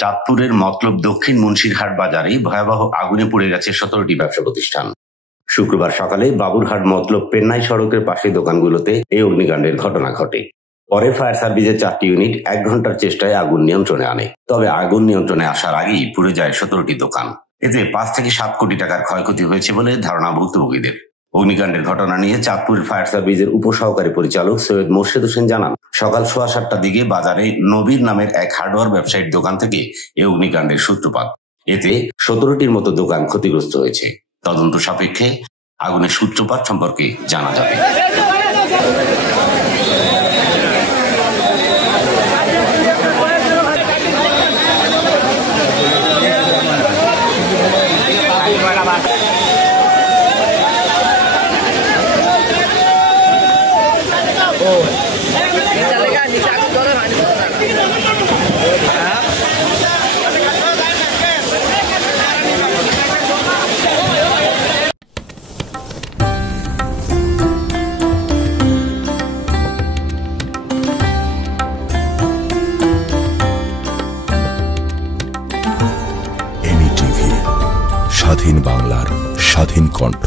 চাঁদপুরের মতলব দক্ষিণ মুন্সিরহাট বাজারে ভয়াবহ আগুনে পুড়ে গেছে 17টি ব্যবসা প্রতিষ্ঠান। শুক্রবার সকালে বাবুরহাট মতলব পেন্নাই সড়কের পাশে দোকানগুলোতে এই অগ্নিকাণ্ডের ঘটনা ঘটে। পরে ফায়ার সার্ভিসের 4টি ইউনিট 1 ঘন্টার চেষ্টায় আগুন নিয়ন্ত্রণে আনে। তবে আগুন নিয়ন্ত্রণে আসার আগেই পুড়ে যায় 17টি দোকান। এতে 5 থেকে 7 কোটি টাকার ক্ষয়ক্ষতি হয়েছে বলে ধারণা ভুক্তভোগীদের। অগ্নিকাণ্ডের ঘটনা নিয়ে চাঁদপুর ফায়ার সার্ভিসের উপসহকারী পরিচালক সৈয়দ মোর্শেদ হোসেন জানান, সকাল 7:15টার দিকে বাজারে নবীর নামের এক হার্ডওয়্যার ব্যবসায়ীর দোকান থেকে এই অগ্নিকাণ্ডের সূত্রপাত। এতে 17টির মতো দোকান ক্ষতিগ্রস্ত হয়েছে। তদন্ত সাপেক্ষে আগুনের সূত্রপাত সম্পর্কে জানা যাবে। স্বাধীন বাংলার স্বাধীন কণ্ঠ।